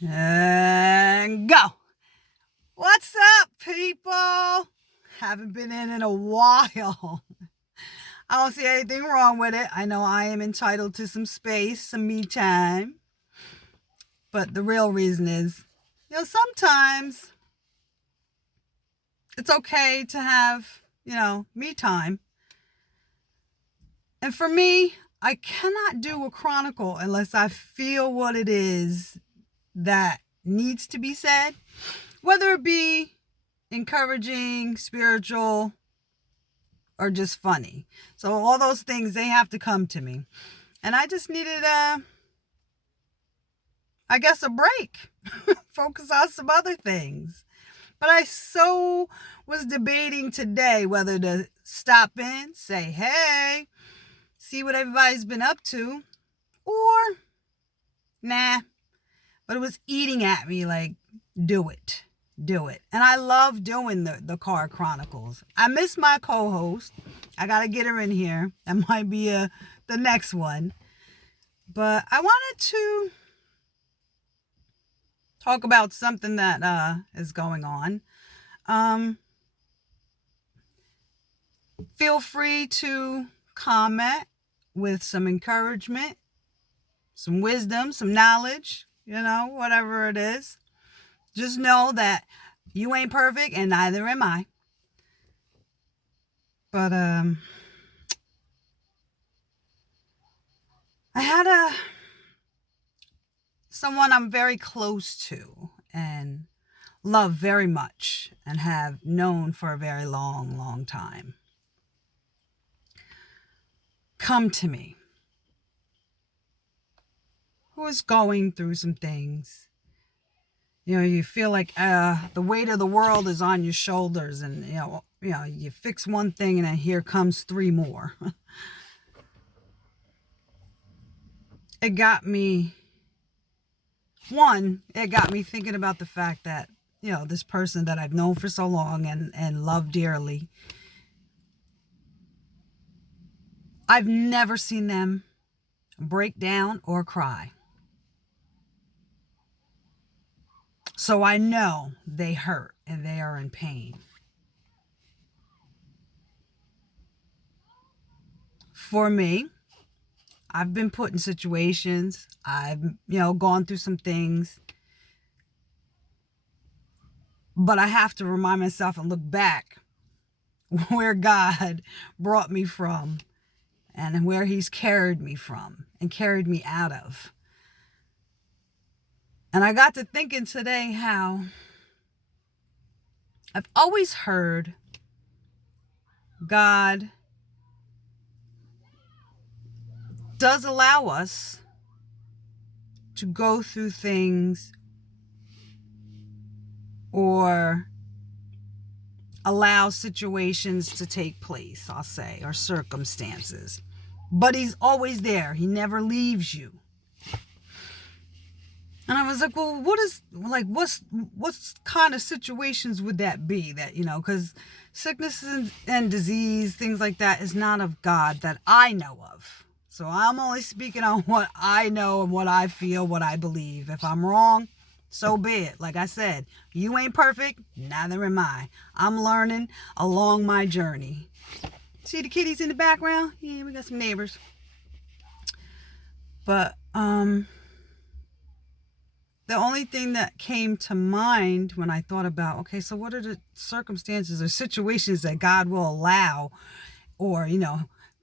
And go. What's up, people? Haven't been in a while. I don't see anything wrong with it. I know I am entitled to some space, some me time. But the real reason is, sometimes it's okay to have, me time. And for me, I cannot do a chronicle unless I feel what it is that needs to be said, whether it be encouraging, spiritual, or just funny. So all those things, they have to come to me. And I just needed a break. Focus on some other things. But I so was debating today whether to stop in, say, hey, see what everybody's been up to, or nah. But it was eating at me like, do it. And I love doing the car chronicles. I miss my co-host. I got to get her in here. That might be the next one. But I wanted to talk about something that is going on. Feel free to comment with some encouragement, some wisdom, some knowledge, whatever it is. Just know that you ain't perfect and neither am I. But I had someone I'm very close to and love very much and have known for a very long, long time come to me, who is going through some things. You feel like the weight of the world is on your shoulders, and you fix one thing and then here comes three more. It got me thinking about the fact that, this person that I've known for so long and love dearly, I've never seen them break down or cry. So I know they hurt and they are in pain. For me, I've been put in situations. I've, gone through some things. But I have to remind myself and look back where God brought me from and where he's carried me from and carried me out of. And I got to thinking today how I've always heard God does allow us to go through things or allow situations to take place, I'll say, or circumstances. But he's always there. He never leaves you. And I was like, well, what's kind of situations would that be that, because sickness and disease, things like that is not of God that I know of. So I'm only speaking on what I know and what I feel, what I believe. If I'm wrong, so be it. Like I said, you ain't perfect, neither am I. I'm learning along my journey. See the kitties in the background? Yeah, we got some neighbors. But, the only thing that came to mind when I thought about, okay, so what are the circumstances or situations that God will allow, or,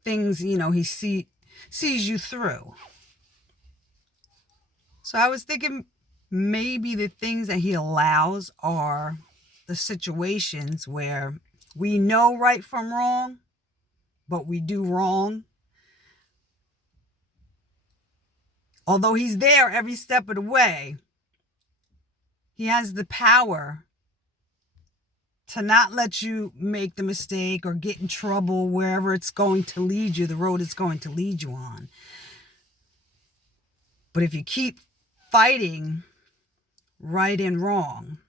things, he sees you through. So I was thinking maybe the things that he allows are the situations where we know right from wrong, but we do wrong. Although he's there every step of the way, he has the power to not let you make the mistake or get in trouble wherever it's going to lead you, the road it's going to lead you on. But if you keep fighting right and wrong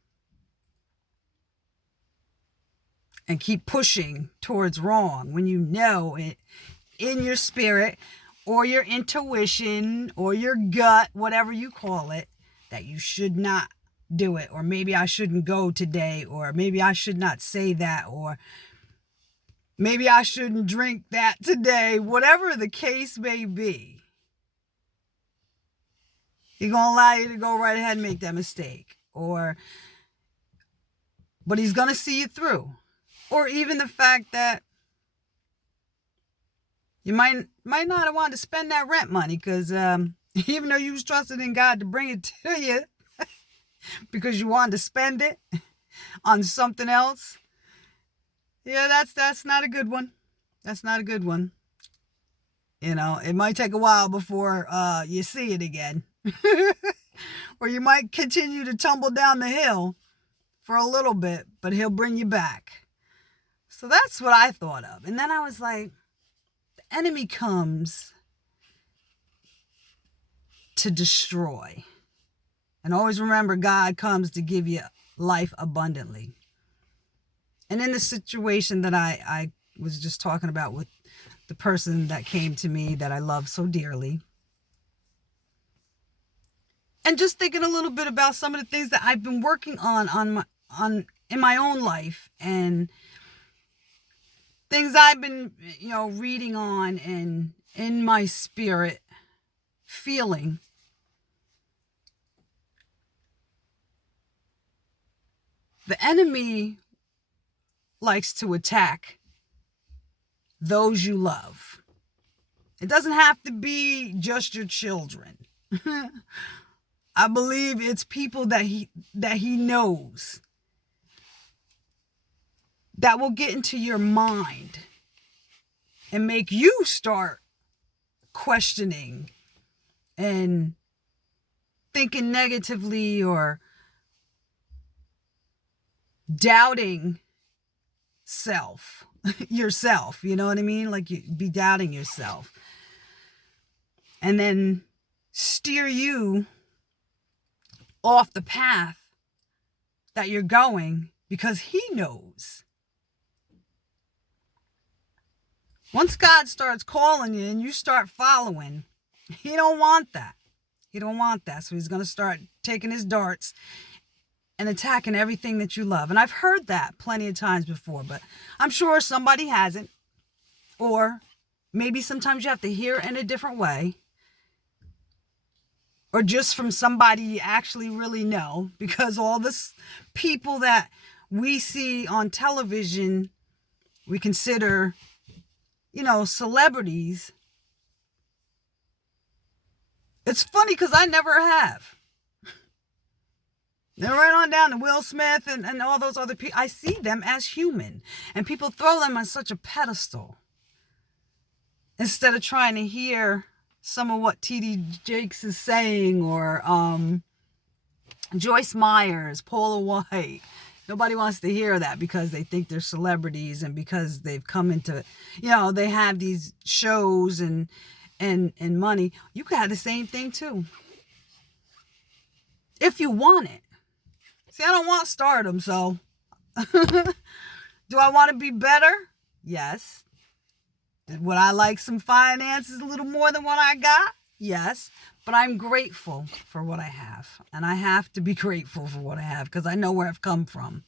and keep pushing towards wrong when you know it in your spirit or your intuition or your gut, whatever you call it, that you should not do it, or maybe I shouldn't go today, or maybe I should not say that, or maybe I shouldn't drink that today, whatever the case may be. He's going to allow you to go right ahead and make that mistake, but he's going to see you through. Or even the fact that you might not have wanted to spend that rent money because even though you was trusting in God to bring it to you because you wanted to spend it on something else. Yeah, that's not a good one. That's not a good one. It might take a while before you see it again. Or you might continue to tumble down the hill for a little bit, but he'll bring you back. So that's what I thought of. And then I was like, the enemy comes to destroy. And always remember, God comes to give you life abundantly. And in the situation that I was just talking about with the person that came to me that I love so dearly, and just thinking a little bit about some of the things that I've been working on in my own life, and things I've been, reading on and in my spirit feeling. The enemy likes to attack those you love. It doesn't have to be just your children. I believe it's people that he knows that will get into your mind and make you start questioning and thinking negatively or doubting yourself, you know what I mean? Like you be doubting yourself. And then steer you off the path that you're going because he knows. Once God starts calling you and you start following, he don't want that. He don't want that. So he's going to start taking his darts and attacking everything that you love. And I've heard that plenty of times before, but I'm sure somebody hasn't. Or maybe sometimes you have to hear it in a different way. Or just from somebody you actually really know. Because all this people that we see on television, we consider, celebrities. It's funny because I never have. They're right on down to Will Smith and all those other people. I see them as human. And people throw them on such a pedestal. Instead of trying to hear some of what T.D. Jakes is saying, or Joyce Myers, Paula White. Nobody wants to hear that because they think they're celebrities and because they've come into, they have these shows and money. You could have the same thing too. If you want it. See, I don't want stardom, so. Do I want to be better? Yes. Would I like some finances a little more than what I got? Yes. But I'm grateful for what I have. And I have to be grateful for what I have because I know where I've come from.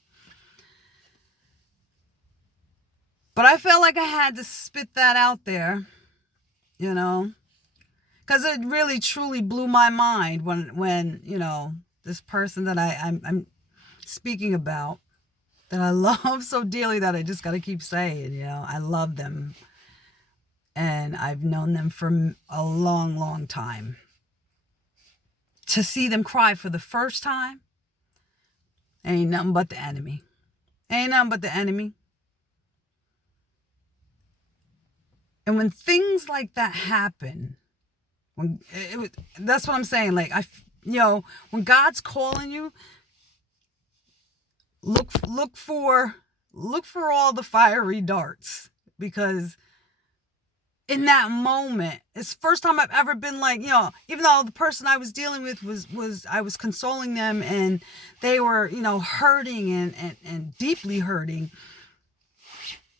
But I felt like I had to spit that out there, because it really truly blew my mind when this person that I'm speaking about, that I love so dearly that I just got to keep saying, I love them. And I've known them for a long, long time. To see them cry for the first time, ain't nothing but the enemy. Ain't nothing but the enemy. And when things like that happen, that's what I'm saying. Like, when God's calling you, look for all the fiery darts, because in that moment, it's the first time I've ever been like, even though the person I was dealing with was I was consoling them and they were, hurting and deeply hurting.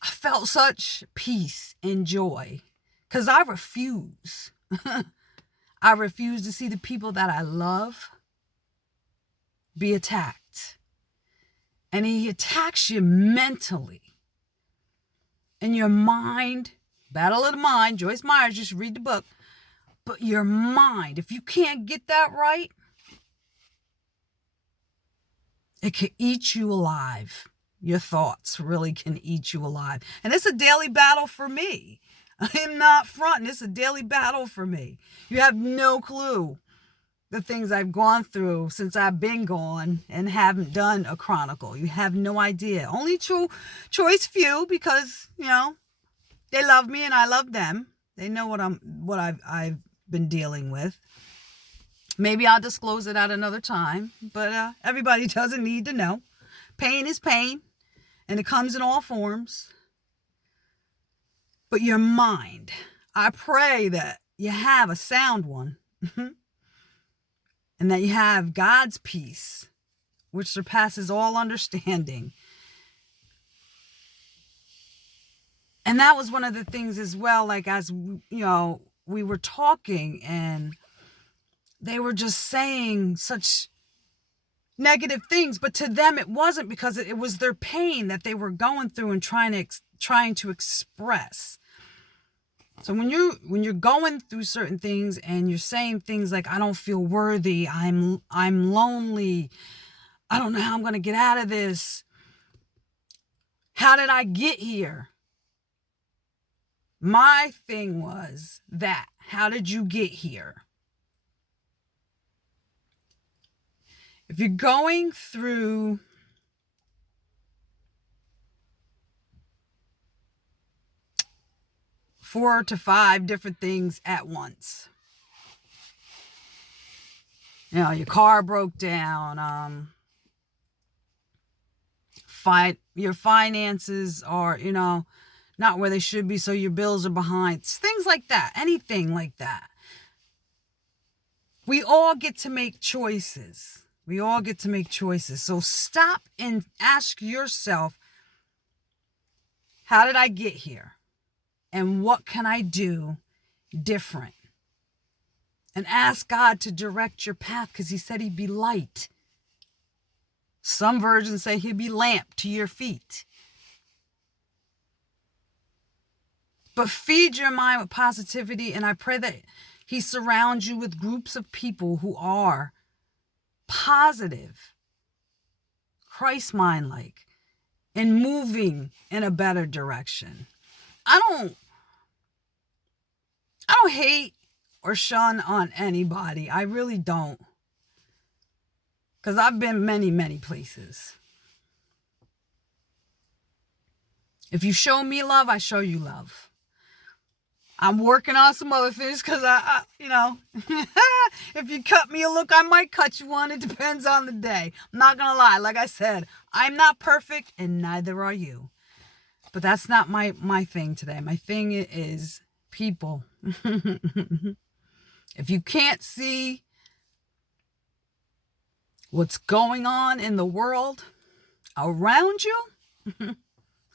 I felt such peace and joy because I refuse. I refuse to see the people that I love be attacked. And he attacks you mentally. And your mind, Battle of the Mind, Joyce Myers, just read the book. But your mind, if you can't get that right, it can eat you alive. Your thoughts really can eat you alive. And it's a daily battle for me. I am not fronting. It's a daily battle for me. You have no clue the things I've gone through since I've been gone and haven't done a chronicle. You have no idea. Only choice few, because, they love me and I love them. They know what I've been dealing with. Maybe I'll disclose it at another time, but everybody doesn't need to know. Pain is pain, and it comes in all forms. But your mind, I pray that you have a sound one, and that you have God's peace, which surpasses all understanding. And that was one of the things as well, like as, we were talking and they were just saying such negative things, but to them it wasn't, because it was their pain that they were going through and trying to express. So when you're going through certain things and you're saying things like, I don't feel worthy, I'm lonely, I don't know how I'm going to get out of this, how did I get here? My thing was that, how did you get here? If you're going through four to five different things at once, your car broke down, your finances are, not where they should be, so your bills are behind, things like that, anything like that. We all get to make choices. So stop and ask yourself, how did I get here? And what can I do different? And ask God to direct your path, because he said he'd be light. Some versions say he'd be lamp to your feet. But feed your mind with positivity, and I pray that he surrounds you with groups of people who are positive, Christ mind-like, and moving in a better direction. I don't hate or shun on anybody. I really don't. Because I've been many, many places. If you show me love, I show you love. I'm working on some other things, because if you cut me a look, I might cut you one. It depends on the day. I'm not going to lie. Like I said, I'm not perfect, and neither are you. But that's not my thing today. My thing is people. If you can't see what's going on in the world around you,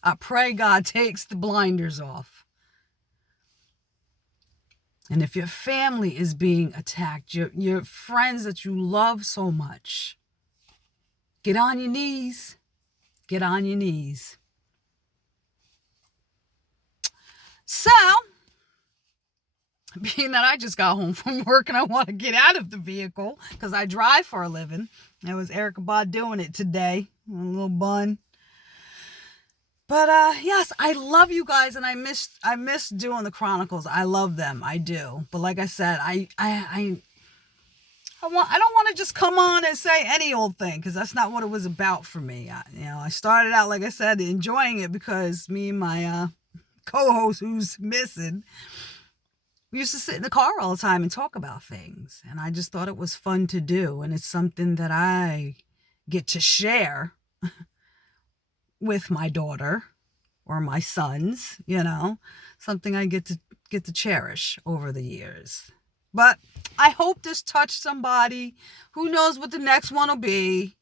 I pray God takes the blinders off. And if your family is being attacked, your friends that you love so much, get on your knees. Get on your knees. So, being that I just got home from work and I want to get out of the vehicle because I drive for a living. That was Erica Bod doing it today. A little bun. But yes, I love you guys, and I miss doing the Chronicles. I love them. I do. But like I said, I don't want to just come on and say any old thing, because that's not what it was about for me. I started out, like I said, enjoying it because me and my co-host, who's missing, we used to sit in the car all the time and talk about things. And I just thought it was fun to do. And it's something that I get to share with my daughter or my sons, something I get to cherish over the years. But I hope this touched somebody. Who knows what the next one will be.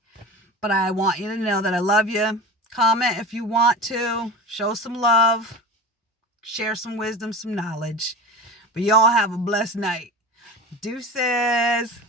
But I want you to know that I love you. Comment if you want to. Show some love. Share some wisdom, some knowledge. But y'all have a blessed night. Deuces.